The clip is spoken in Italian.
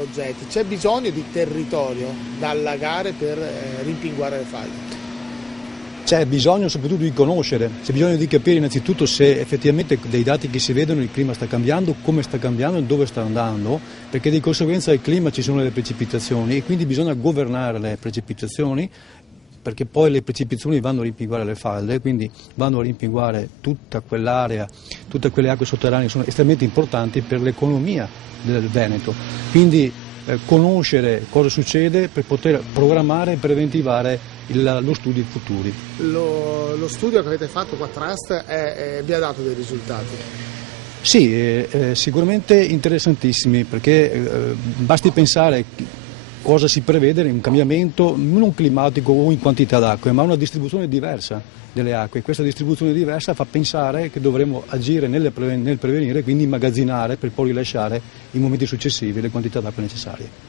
progetti, c'è bisogno di territorio da allagare per rimpinguare le falde. C'è bisogno soprattutto di conoscere, c'è bisogno di capire innanzitutto se effettivamente dai dati che si vedono il clima sta cambiando, come sta cambiando e dove sta andando, perché di conseguenza del clima ci sono le precipitazioni e quindi bisogna governare le precipitazioni, perché poi le precipitazioni vanno a rimpinguare le falde, quindi vanno a rimpinguare tutta quell'area, tutte quelle acque sotterranee che sono estremamente importanti per l'economia del Veneto. Quindi conoscere cosa succede per poter programmare e preventivare lo studio futuri. Lo studio che avete fatto qua a Trust vi ha dato dei risultati? Sì, sicuramente interessantissimi, perché basti pensare cosa si prevede in un cambiamento non climatico o in quantità d'acqua, ma una distribuzione diversa delle acque. Questa distribuzione diversa fa pensare che dovremo agire nel prevenire, quindi immagazzinare per poi rilasciare in momenti successivi le quantità d'acqua necessarie.